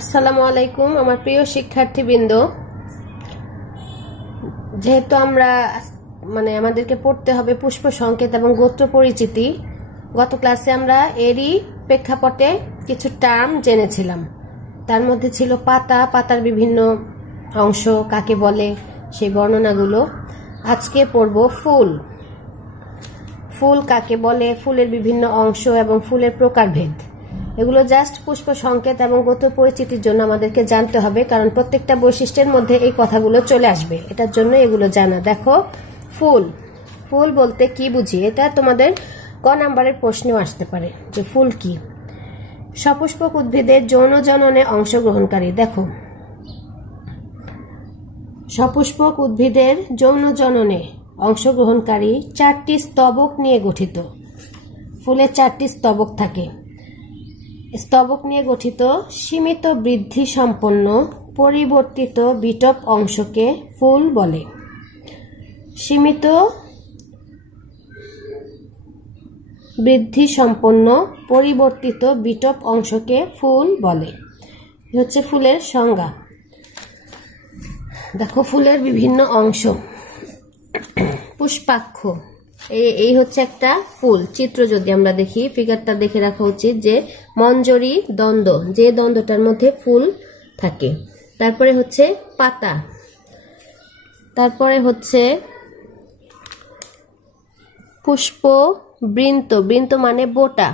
আসসালামু আলাইকুম আমার প্রিয় শিক্ষার্থীবৃন্দ, যেহেতু আমরা আমাদেরকে পড়তে হবে পুষ্প সংকেত এবং গোত্র পরিচিতি। গত ক্লাসে আমরা এরই প্রেক্ষাপটে কিছু টার্ম জেনেছিলাম। তার মধ্যে ছিল পাতার বিভিন্ন অংশ কাকে বলে সেই বর্ণনাগুলো। আজকে পড়ব ফুল কাকে বলে, ফুলের বিভিন্ন অংশ এবং ফুলের প্রকারভেদ। এগুলো জাস্ট পুষ্প সংকেত এবং গোত্র পরিচিতির জন্য আমাদেরকে জানতে হবে, কারণ প্রত্যেকটা বৈশিষ্ট্যের মধ্যে এই কথাগুলো চলে আসবে, এটার জন্য এগুলো জানা। দেখো, ফুল বলতে কি বুঝি, এটা তোমাদের ক নাম্বারের প্রশ্নেও আসতে পারে যে ফুল কি। সপুষ্পক উদ্ভিদের যৌন জননে অংশগ্রহণকারী। দেখো, সপুষ্পক উদ্ভিদের যৌন জননে অংশগ্রহণকারী 4টি স্তবক নিয়ে গঠিত। ফুলের 4টি স্তবক থাকে। স্তবক নিয়ে গঠিত সীমিত বৃদ্ধি সম্পন্ন পরিবর্তিত বিটপ অংশকে ফুল বলে। সীমিত বৃদ্ধি সম্পন্ন পরিবর্তিত বিটপ অংশকে ফুল বলে। হচ্ছে ফুলের সংজ্ঞা। দেখো, ফুলের বিভিন্ন অংশ। পুষ্পাক্ষ, এই হচ্ছে একটা ফুল। চিত্র যদি আমরা দেখি, ফিগারটা দেখে রাখা উচিত যে মঞ্জরি দ্বন্দ্ব, যে দ্বন্দ্বটার মধ্যে ফুল থাকে। তারপরে হচ্ছে পাতা, তারপরে হচ্ছে পুষ্পবৃন্ত, বৃন্ত মানে বোটা,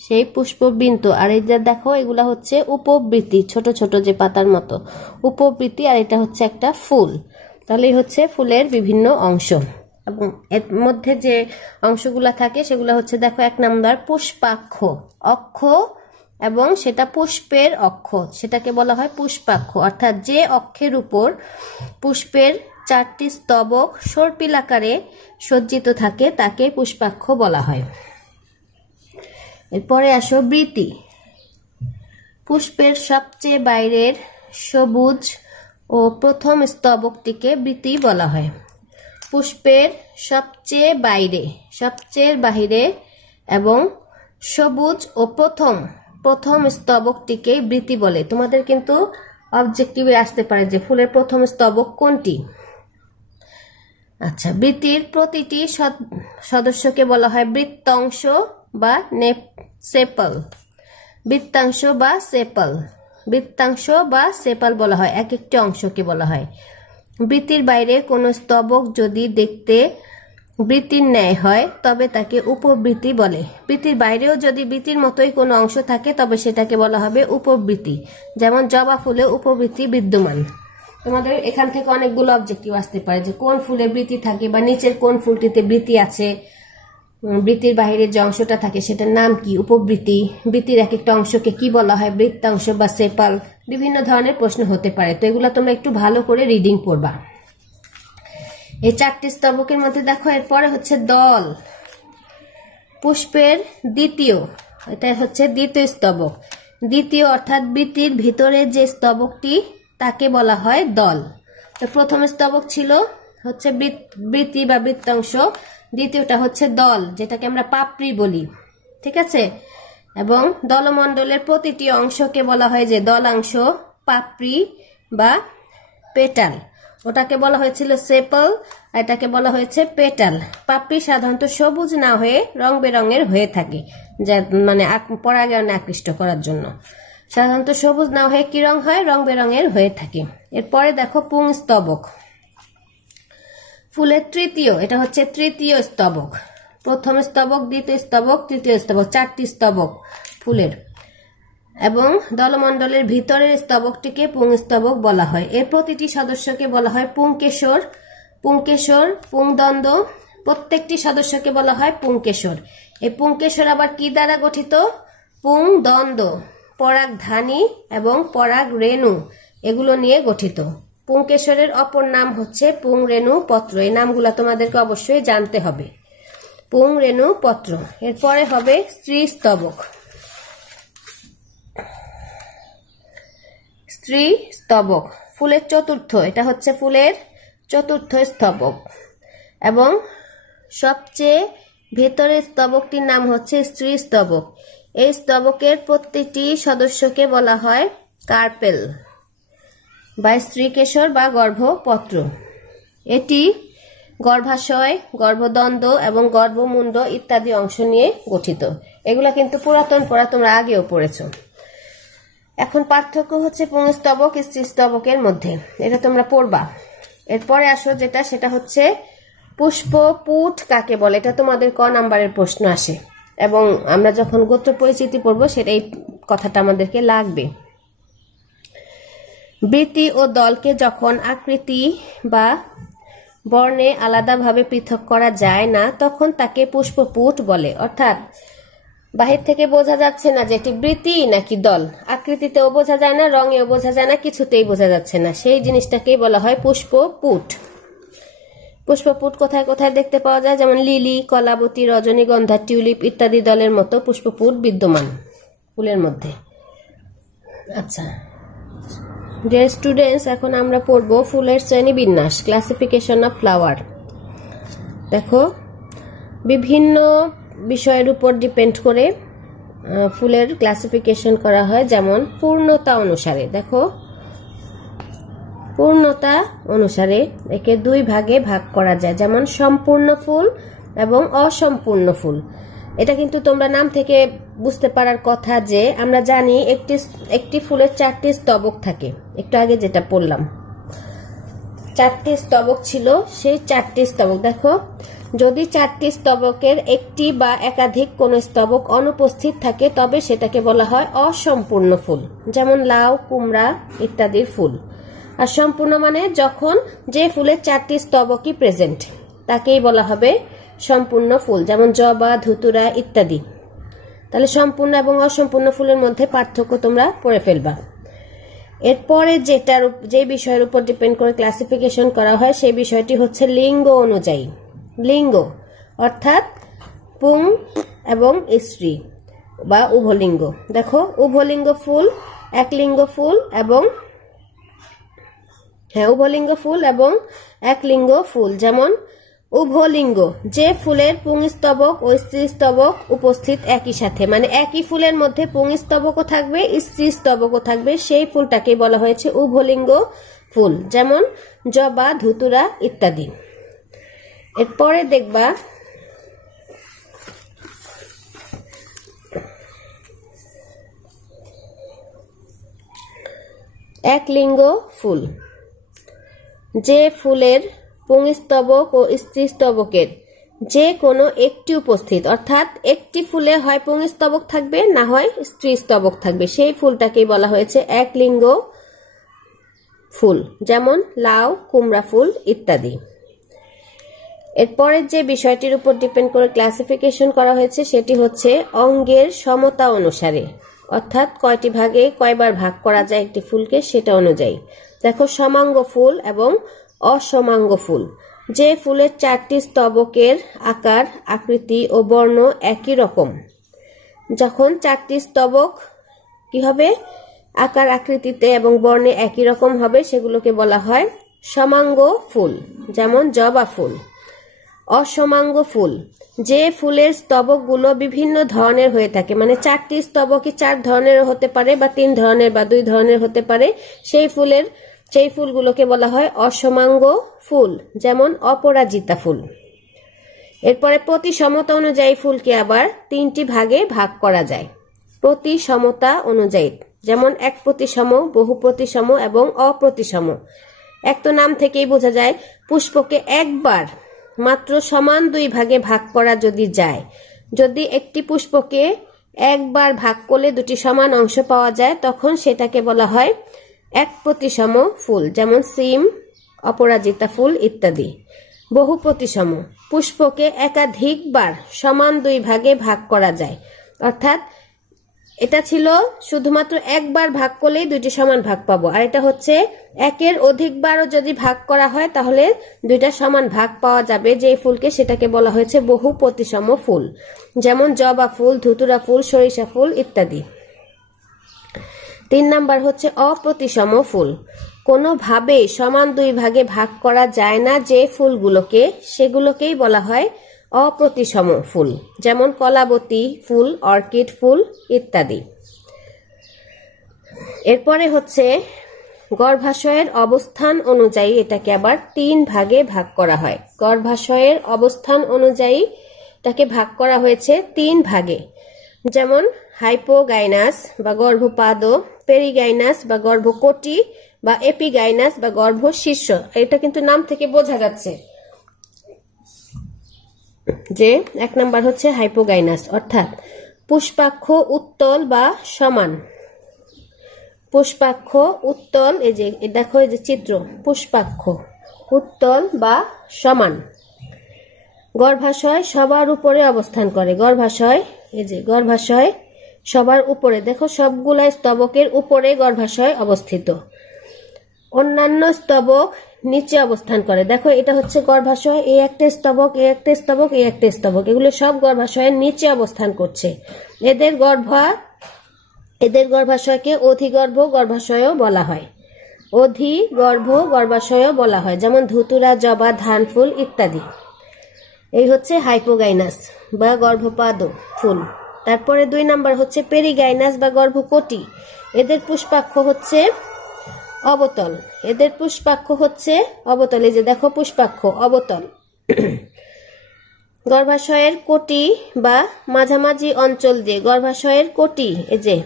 সেই পুষ্পবৃন্ত। আর এই যে দেখো, এগুলা হচ্ছে উপবৃতি, ছোট ছোট যে পাতার মতো উপবৃতি, আর এটা হচ্ছে একটা ফুল। তাহলে হচ্ছে ফুলের বিভিন্ন অংশ। এবং এর মধ্যে যে অংশগুলা থাকে সেগুলো হচ্ছে, দেখো, 1 নাম্বার পুষ্পাক্ষ, অক্ষ এবং সেটা পুষ্পের অক্ষ, সেটাকে বলা হয় পুষ্পাক্ষ। অর্থাৎ যে অক্ষের উপর পুষ্পের 4টি স্তবক সর্পিলাকারে সজ্জিত থাকে তাকে পুষ্পাক্ষ বলা হয়। এরপরে আসো বৃতি। পুষ্পের সবচেয়ে বাইরের সবুজ ও প্রথম স্তবকটিকে বৃতি বলা হয়। পুষ্পের সবচেয়ে বাইরে এবং সবুজ ও প্রথম স্তবকটিকে বৃতি বলে। তোমাদের কিন্তু অবজেক্টিভে আসতে পারে যে ফুলের প্রথম স্তবক কোনটি। আচ্ছা, বৃতির প্রতিটি সদস্যকে বলা হয় বৃত্তাংশ বা সেপাল। বৃত্তাংশ বা সেপাল বলা হয়, এক একটি অংশকে বলা হয়। বৃত্তির বাইরে কোনো স্তবক যদি দেখতে বৃত্তির ন্যায় হয় তবে তাকে উপবৃত্তি বলে। বৃত্তির বাইরেও যদি বৃত্তির মতোই কোনো অংশ থাকে তবে সেটাকে বলা হবে উপবৃত্তি। যেমন জবা ফুলে উপবৃত্তি বিদ্যমান। তোমাদের এখান থেকে অনেকগুলো অবজেক্টিভ আসতে পারে যে কোন ফুলে বৃত্তি থাকে বা নিচের কোন ফুলটিতে বৃত্তি আছে, বৃত্তির বাইরে যে অংশটা থাকে সেটার নাম কি, উপবৃত্তি। বৃত্তির এক একটা অংশকে কি বলা হয়, বৃত্তাংশ বা সেপাল। বিভিন্ন ধরনের প্রশ্ন হতে পারে, তো এগুলো তোমরা একটু ভালো করে রিডিং পড়বা। এই 4টি স্তবকের মধ্যে দেখো, এরপরে হচ্ছে দল। পুষ্পের দ্বিতীয়, এটা হচ্ছে দ্বিতীয় স্তবক। দ্বিতীয় অর্থাৎ বৃত্তির ভিতরে যে স্তবকটি তাকে বলা হয় দল। তো প্রথম স্তবক ছিল হচ্ছে বৃত্তি বা বৃত্তাংশ, দ্বিতীয়টা হচ্ছে দল, যেটাকে আমরা পাপড়ি বলি, ঠিক আছে। এবং দলমণ্ডলের প্রতিটি অংশকে বলা হয় যে দলাংশ, পাপড়ি বা পেটাল। ওটাকে বলা হয়েছিল সেপল, এটাকে বলা হয়েছে পেটাল। পাপড়ি সাধারণত সবুজ না হয়ে রং বেরঙের হয়ে থাকে, যা পরাগায়নে আকৃষ্ট করার জন্য। সাধারণত সবুজ না হয়ে কি রং হয়, রং বেরঙের হয়ে থাকে। এরপরে দেখো পুংস্তবক। ফুলের তৃতীয়, এটা হচ্ছে তৃতীয় স্তবক। প্রথম স্তবক, দ্বিতীয় স্তবক, তৃতীয় স্তবক, 4টি স্তবক ফুলের। এবং দলমণ্ডলের ভিতরের স্তবকটিকে পুংস্তবক বলা হয়। এর প্রতিটি সদস্যকে বলা হয় পুংকেশর, পুংদণ্ড। প্রত্যেকটি সদস্যকে বলা হয় পুংকেশর। এই পুংকেশর আবার কি দ্বারা গঠিত, পুংদণ্ড, পরাগধানী এবং পরাগরেণু, এগুলো নিয়ে গঠিত। পুংকেশরের অপর নাম হচ্ছে পুংরেণু পত্র। এই নামগুলো তোমাদেরকে অবশ্যই জানতে হবে, পুংরেণু পত্র। এরপরে হবে স্ত্রীস্তবক। স্ত্রীস্তবক ফুলের চতুর্থ, এটা হচ্ছে ফুলের চতুর্থ স্তবক এবং সবচেয়ে ভেতরের স্তবকটির নাম হচ্ছে স্ত্রীস্তবক। এই স্তবকের প্রত্যেকটি সদস্যকে বলা হয় কার্পেল বা স্ত্রীকেশর বা গর্ভপত্র। এটি গর্ভাশয়, গর্ভদণ্ড এবং গর্ভমুণ্ড ইত্যাদি অংশ নিয়ে গঠিত। এগুলা কিন্তু পুরাতন পড়া, তোমরা আগেও পড়েছ। এখন পার্থক্য হচ্ছে পুংস্তবক স্ত্রীস্তবকের মধ্যে, এটা তোমরা পড়বা। এরপরে আসো যেটা, সেটা হচ্ছে পুষ্পপুট কাকে বলে। এটা তোমাদের ক নাম্বারের প্রশ্ন আসে এবং আমরা যখন গোত্র পরিচিতি পড়বো সেটাই কথাটা আমাদেরকে লাগবে। বৃত্তি ও দলকে যখন আকৃতি বা বর্ণে আলাদাভাবে পৃথক করা যায় না তখন তাকে পুষ্পপুট বলে। অর্থাৎ বাহির থেকে বোঝা যাচ্ছে না যে এটি বৃত্তি নাকি দল, আকৃতিতেও বোঝা যায় না, রঙেও বোঝা যায় না, কিছুতেই বোঝা যাচ্ছে না, সেই জিনিসটাকেই বলা হয় পুষ্পপুট। পুষ্পপুট কোথায় কোথায় দেখতে পাওয়া যায়, যেমন লিলি, কলাবতী, রজনীগন্ধা, টিউলিপ ইত্যাদি দলের মতো পুষ্পপুট বিদ্যমান ফুলের মধ্যে। আচ্ছা ডিয়ার স্টুডেন্টস, এখন আমরা পড়ব ফুলের শ্রেণীবিন্যাস, ক্লাসিফিকেশন অফ ফ্লাওয়ার। দেখো বিভিন্ন বিষয়ের উপর ডিপেন্ড করে ফুলের ক্লাসিফিকেশন করা হয়, যেমন পূর্ণতা অনুসারে। দেখো পূর্ণতা অনুসারে একে দুই ভাগে ভাগ করা যায়, যেমন সম্পূর্ণ ফুল এবং অসম্পূর্ণ ফুল। এটা কিন্তু তোমরা নাম থেকে বুঝতে পারার কথা যে আমরা জানি একটি ফুলের 4টি স্তবক থাকে। একটু আগে যেটা পড়লাম 4টি স্তবক ছিল, সেই 4টি স্তবক দেখো, যদি 4টি স্তবকের একটি বা একাধিক কোন স্তবক অনুপস্থিত থাকে তবে সেটাকে বলা হয় অসম্পূর্ণ ফুল, যেমন লাউ, কুমড়া ইত্যাদির ফুল। আর সম্পূর্ণ মানে যখন যে ফুলের 4টি স্তবকই প্রেজেন্ট তাকেই বলা হবে সম্পূর্ণ ফুল, যেমন জবা, ধুতুরা ইত্যাদি। তাহলে সম্পূর্ণ এবং অসম্পূর্ণ ফুলের মধ্যে পার্থক্য তোমরা পড়ে ফেলবা। এরপরে যে বিষয়ের উপর ডিপেন্ড করে ক্লাসিফিকেশন করা হয় সেই বিষয়টি হচ্ছে লিঙ্গ অনুযায়ী। লিঙ্গ অর্থাৎ পুং এবং স্ত্রী বা উভলিঙ্গ। দেখো উভলিঙ্গ ফুল, একলিঙ্গ ফুল এবং উভলিঙ্গ ফুল এবং একলিঙ্গ ফুল। যেমন উভলিঙ্গ, যে ফুলের পুংস্তবক ও স্ত্রীস্তবক উপস্থিত একই সাথে, মানে একই ফুলের মধ্যে পুংস্তবকও থাকবে স্ত্রীস্তবকও থাকবে, সেই ফুলটাকে বলা হয়েছে উভলিঙ্গ ফুল, যেমন জবা, ধুতুরা ইত্যাদি। এরপরে দেখবা একলিঙ্গ ফুল, যে ফুলের পুংস্তবক ও স্ত্রীস্তবকের যে কোনো একটি উপস্থিত, অর্থাৎ একটি ফুলে হয় পুংস্তবক থাকবে না হয় স্ত্রীস্তবক থাকবে, সেই ফুলটাকেই বলা হয়েছে একলিঙ্গ ফুল, যেমন লাউ, কুমড়া ফুল ইত্যাদি। এরপরে যে বিষয়টির উপর ডিপেন্ড করে ক্লাসিফিকেশন করা হয়েছে সেটি হচ্ছে অঙ্গের সমতা অনুসারে, অর্থাৎ কয়টি ভাগে কয়বার ভাগ করা যায় একটি ফুলকে সেটা অনুযায়ী। দেখো সমাঙ্গ ফুল এবং অসমাঙ্গ ফুল, যে ফুলের 4টি স্তবকের আকার, আকৃতি ও বর্ণ একই রকম। যখন 4টি স্তবক কি হবে, আকার, আকৃতিতে এবং বর্ণে একই রকম হবে, সেগুলোকে বলা হয় সমাঙ্গ ফুল, যেমন জবা ফুল। অসমাঙ্গ ফুল, যে ফুলের স্তবকগুলো বিভিন্ন ধরনের হয়ে থাকে, মানে 4টি স্তবকই 4 ধরনের হতে পারে বা 3 ধরনের বা 2 ধরনের হতে পারে, সেই ফুলগুলোকে বলা হয় অসমাঙ্গ ফুল, যেমন অপরাজিতা ফুল। এরপরে প্রতি সমতা অনুযায়ী ফুলকে আবার 3টি ভাগে ভাগ করা যায়। প্রতি সমতা অনুযায়ী, যেমন এক প্রতিসম, বহু প্রতিসম এবং অপ্রতিসম। এক তো নাম থেকেই বোঝা যায় পুষ্পকে একবার মাত্র সমান 2 ভাগে ভাগ করা যদি যায়, যদি একটি পুষ্পকে একবার ভাগ করলে 2টি সমান অংশ পাওয়া যায় তখন সেটাকে বলা হয় এক প্রতিসম ফুল, যেমন সিম, অপরাজিতা ফুল ইত্যাদি। বহু প্রতিসম, পুষ্পকে একাধিকবার সমান 2 ভাগে ভাগ করা যায়, অর্থাৎ এটা ছিল শুধুমাত্র একবার ভাগ করলেই 2টি সমান ভাগ পাবো, আর এটা হচ্ছে একের অধিকবারও যদি ভাগ করা হয় তাহলে 2টা সমান ভাগ পাওয়া যাবে যে ফুলকে, সেটাকে বলা হয়েছে বহু প্রতিসম ফুল, যেমন জবা ফুল, ধুতুরা ফুল, সরিষা ফুল ইত্যাদি। 3 নাম্বার হচ্ছে অপ্রতিসম ফুল, কোনোভাবে সমান 2 ভাগে ভাগ করা যায় না যে ফুলগুলোকে, সেগুলোকেই বলা হয় অপ্রতিসম ফুল, যেমন কলাবতী ফুল, অর্কিড ফুল ইত্যাদি। এরপরে হচ্ছে গর্ভাশয়ের অবস্থান অনুযায়ী এটাকে আবার 3 ভাগে ভাগ করা হয়। গর্ভাশয়ের অবস্থান অনুযায়ী এটাকে ভাগ করা হয়েছে 3 ভাগে, যেমন হাইপোগাইনাস বা গর্ভপাদ, পেরিগাইনাস বা গর্ভকোটি বা এপিগাইনাস বা গর্ভশীর্ষ। এটা কিন্তু নাম থেকে বোঝা যাচ্ছে যে 1 নাম্বার হচ্ছে হাইপোগাইনাস, অর্থাৎ পুষ্পাক্ষ উত্তল বা সমান। পুষ্পাক্ষ উত্তল, এই যে দেখো এই যে চিত্র, পুষ্পাক্ষ উত্তল বা সমান। গর্ভাশয় সবার উপরে অবস্থান করে। গর্ভাশয়, এই যে গর্ভাশয় সবার উপরে, দেখো সবগুলা স্তবকের উপরে গর্ভাশয় অবস্থিত। অন্যান্য স্তবক নিচে অবস্থান করে। দেখো এটা হচ্ছে গর্ভাশয়, এই একটা স্তবক, এই একটা স্তবক, এই একটা স্তবক, এগুলো সব গর্ভাশয়ের নিচে অবস্থান করছে। এদের গর্ভাশয়কে অধিগর্ভ গর্ভাশয়ও বলা হয়। অধিগর্ভ গর্ভাশয়ও বলা হয়, যেমন ধুতুরা, জবা, ধান ফুল ইত্যাদি। এই হচ্ছে হাইপোগাইনাস বা গর্ভপাদ ফুল। তারপরে 2 নাম্বার হচ্ছে পেরিগাইনাস বা গর্ভকোটি। এদের পুষ্পাক্ষ হচ্ছে অবতল। এদের পুষ্পাক্ষ হচ্ছে অবতল, এই যে দেখো পুষ্পাক্ষ অবতল। গর্ভাশয়ের কোটি বা মাঝামাঝি অঞ্চল দিয়ে, গর্ভাশয়ের কোটি এই যে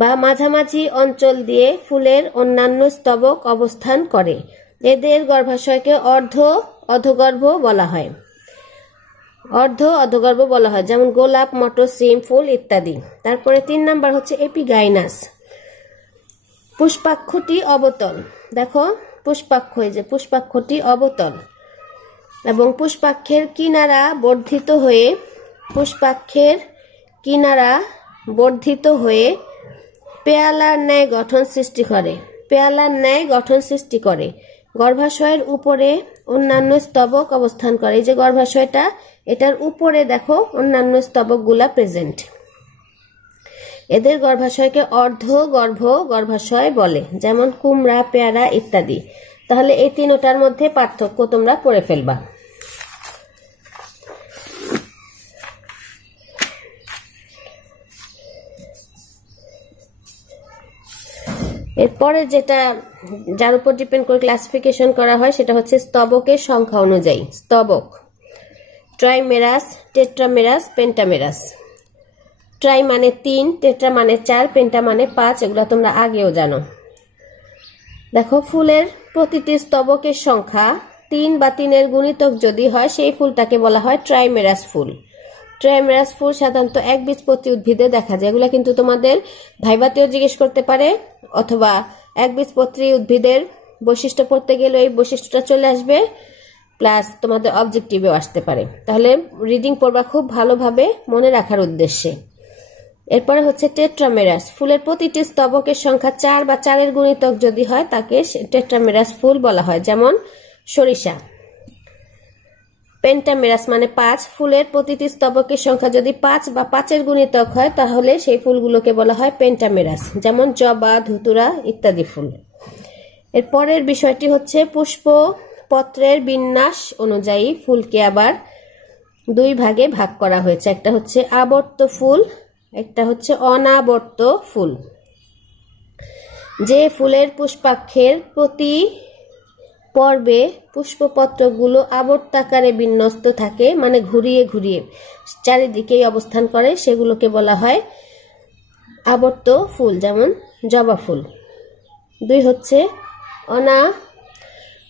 বা মাঝামাঝি অঞ্চল দিয়ে ফুলের অন্যান্য স্তবক অবস্থান করে। এদের গর্ভাশয়কে অর্ধগর্ভ বলা হয়। অর্ধগর্ভ বলা হয়, যেমন গোলাপ, মটর, সিম ফুল ইত্যাদি। তারপরে 3 নাম্বার হচ্ছে এপিগাইনাস। পুষ্পাক্ষটি অবতল। দেখো পুষ্পাক্ষ, এই যে পুষ্পাক্ষটি অবতল এবং পুষ্পাক্ষের কিনারা বর্ধিত হয়ে পেয়ালার ন্যায় গঠন সৃষ্টি করে। গর্ভাশয়ের উপরে অন্যান্য স্তবক অবস্থান করে। এই যে গর্ভাশয়টা, এটার উপরে দেখো অন্যান্য স্তবকগুলা প্রেজেন্ট। এদের গর্ভাশয়কে অর্ধগর্ভ গর্ভাশয় বলে, যেমন কুমড়া, পেয়ারা ইত্যাদি। তাহলে এই 3টার মধ্যে পার্থক্য তোমরা পড়ে ফেলবা। এরপরে যার উপর ডিপেন্ড করে ক্লাসিফিকেশন করা হয় সেটা হচ্ছে স্তবকের সংখ্যা অনুযায়ী। স্তবক ট্রাইমেরাস, টেট্রামেরাস, পেন্টামেরাস। ট্রাই মানে 3, টেট্রা মানে 4, পেন্টা মানে 5, এগুলো তোমরা আগেও জানো। দেখো ফুলের প্রতিটি স্তবকের সংখ্যা 3 বা 3-এর গুণিতক যদি হয় সেই ফুলটাকে বলা হয় ট্রাইমেরাস ফুল। ট্রাইমেরাস ফুল সাধারণত একবীজপত্রী উদ্ভিদে দেখা যায়। এগুলা কিন্তু তোমাদের ভাইভাতেও জিজ্ঞেস করতে পারে, অথবা একবীজপত্রী উদ্ভিদের বৈশিষ্ট্য পড়তে গেলে এই বৈশিষ্ট্যটা চলে আসবে, প্লাস তোমাদের অবজেক্টিভেও আসতে পারে। তাহলে রিডিং পড়বা খুব ভালোভাবে মনে রাখার উদ্দেশ্যে। এরপরে হচ্ছে টেট্রামেরাস। ফুলের প্রতিটি স্তবকের সংখ্যা 4 বা 4-এর গুণিতক যদি হয় তাকে টেট্রামেরাস ফুল বলা হয়, যেমন সরিষা। পেন্টামেরাস মানে 5। ফুলের প্রতিটি স্তবকের সংখ্যা যদি 5 বা 5-এর গুণিতক হয় তাহলে সেই ফুলগুলোকে বলা হয় পেন্টামেরাস, যেমন জবা, ধুতুরা ইত্যাদি ফুল। এরপরের বিষয়টি হচ্ছে পুষ্পপত্রের বিন্যাস অনুযায়ী ফুলকে আবার 2 ভাগে ভাগ করা হয়েছে। একটা হচ্ছে আবর্ত ফুল, একটা হচ্ছে অনাবর্ত ফুল। যে ফুলের পুষ্পাক্ষের প্রতি পর্বে পুষ্পপত্রগুলো আবর্তাকারে বিন্যস্ত থাকে, মানে ঘুরিয়ে ঘুরিয়ে চারিদিকেই অবস্থান করে, সেগুলোকে বলা হয় আবর্ত ফুল, যেমন জবা ফুল। 2 হচ্ছে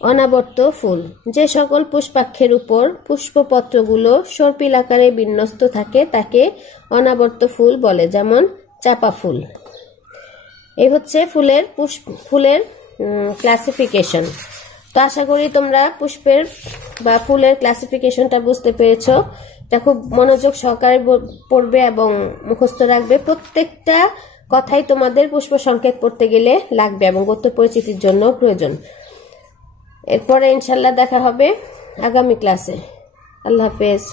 অনাবর্ত ফুল। যে সকল পুষ্পাক্ষের উপর পুষ্পপত্রগুলো সর্পিল আকারে বিন্যস্ত থাকে তাকে অনাবর্ত ফুল বলে, যেমন চাপা ফুল। এই হচ্ছে ফুলের ক্লাসিফিকেশন। তো আশা করি তোমরা পুষ্পের বা ফুলের ক্লাসিফিকেশনটা বুঝতে পেরেছো। এটা খুব মনোযোগ সহকারে পড়বে এবং মুখস্থ রাখবে। প্রত্যেকটা কথাই তোমাদের পুষ্প সংকেত পড়তে গেলে লাগবে এবং গদ্য পরিচিতির জন্য প্রয়োজন। এরপরে ইনশাল্লাহ দেখা হবে আগামী ক্লাসে। আল্লাহ হাফেজ।